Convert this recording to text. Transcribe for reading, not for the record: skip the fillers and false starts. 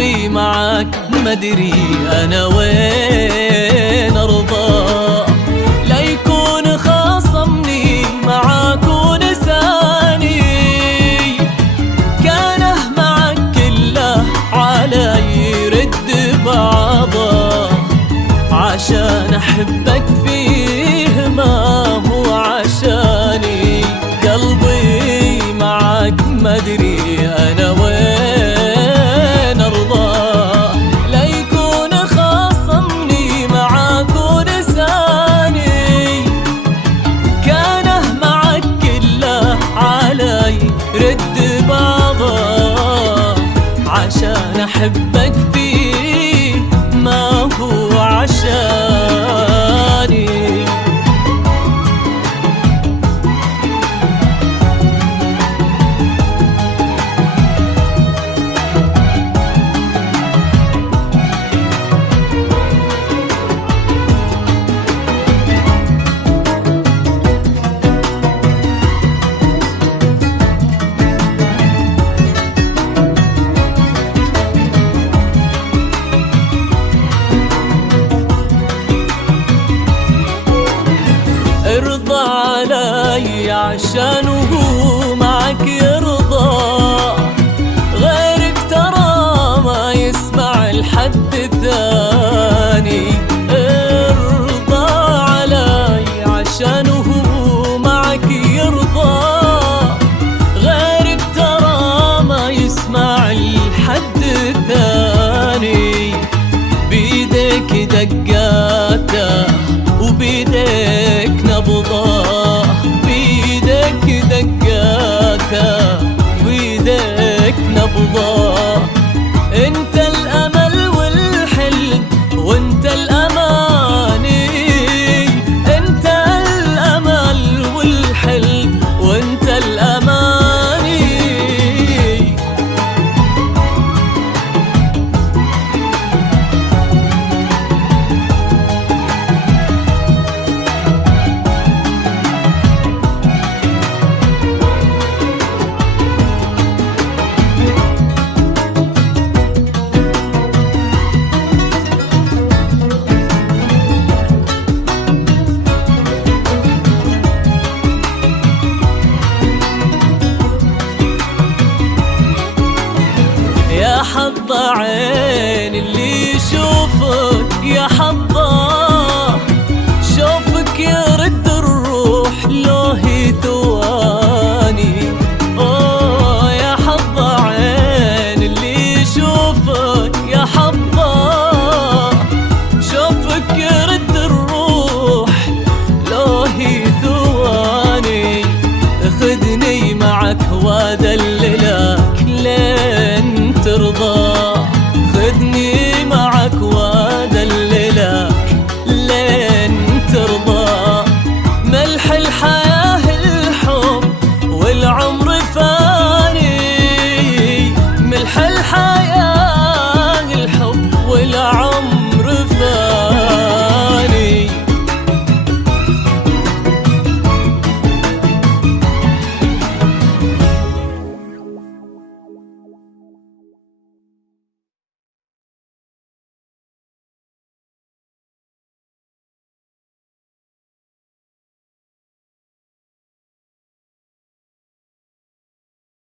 قلبي معاك مدري أنا وين أرضى. لا يكون خاصمني معاك ونساني، كانه معاك كله علي يرد بعضه. عشان أحبك فيه ما هو عشاني، قلبي معاك مدري أنا وين أرضى. لا يكون خاصمني معاك ونساني، كانه معاك كله علي رد بعضه. عشان أحبك فيه ما هو عشاني. ارضى علي عشان